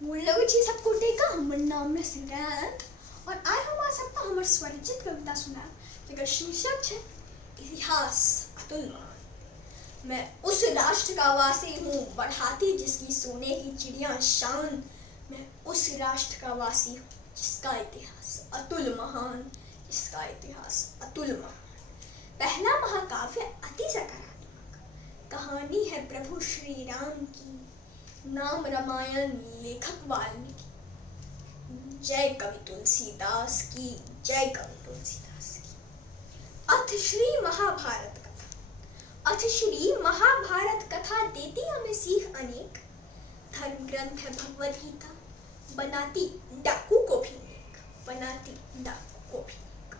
मुल्लों छी सबको टेका हमर नाम में सिंगात और आय हम आ सकता हमर स्वरचित कविता सुना जेकर शीर्षक है इतिहास अतुलनीय। मैं उस राष्ट्र का वासी हूँ बढ़ाती जिसकी सोने की चिड़िया शान। मैं उस राष्ट्र का वासी हूँ जिसका इतिहास अतुल महान, जिसका इतिहास अतुल महान। पहला महाकाव्य अति सकारात्मक कहानी है प्रभु श्री राम की, नाम रामायण, लेखक वाल्मीकि। जय कवि तुलसीदास की, जय कवि तुलसीदास की। अथ श्री महाभारत कथा, अथ श्री महाभारत कथा देती हमें सीख अनेक। धर्म ग्रंथ है भगवद गीता, बनाती डाकू को भी नेक, बनाती डाकू को भी नेक।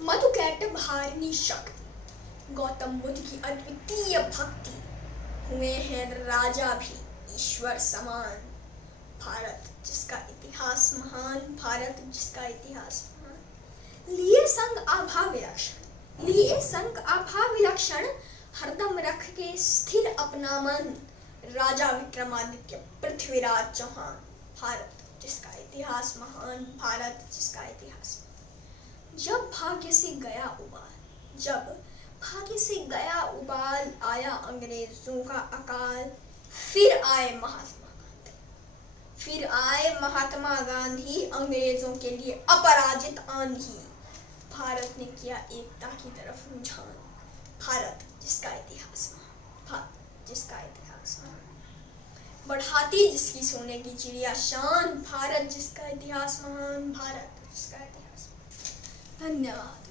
मधुकैटभ हारिणी शक्ति, गौतम बुद्ध की अद्वितीय भक्ति, हुए हैं राजा भी ईश्वर समान। भारत जिसका इतिहास महान, भारत जिसका इतिहास महान। लिए संग आभा विलक्षण, लिए संग आभा विलक्षण, हरदम रख के स्थिर अपना मन। राजा विक्रमादित्य पृथ्वीराज चौहान, भारत जिसका इतिहास महान, भारत जिसका इतिहास महान। जब भाग्य से गया उबाल, जब भाग्य से गया उबाल, आया अंग्रेजों का अकाल। फिर आए महात्मा गांधी, फिर आए महात्मा गांधी, अंग्रेजों के लिए अपराजित आंधी। भारत ने किया एकता की तरफ रुझान। भारत जिसका इतिहास महान, भारत जिसका इतिहास महान। बढ़ाती जिसकी सोने की चिड़िया शान। भारत जिसका इतिहास महान, भारत जिसका इतिहास महान। धन्यवाद।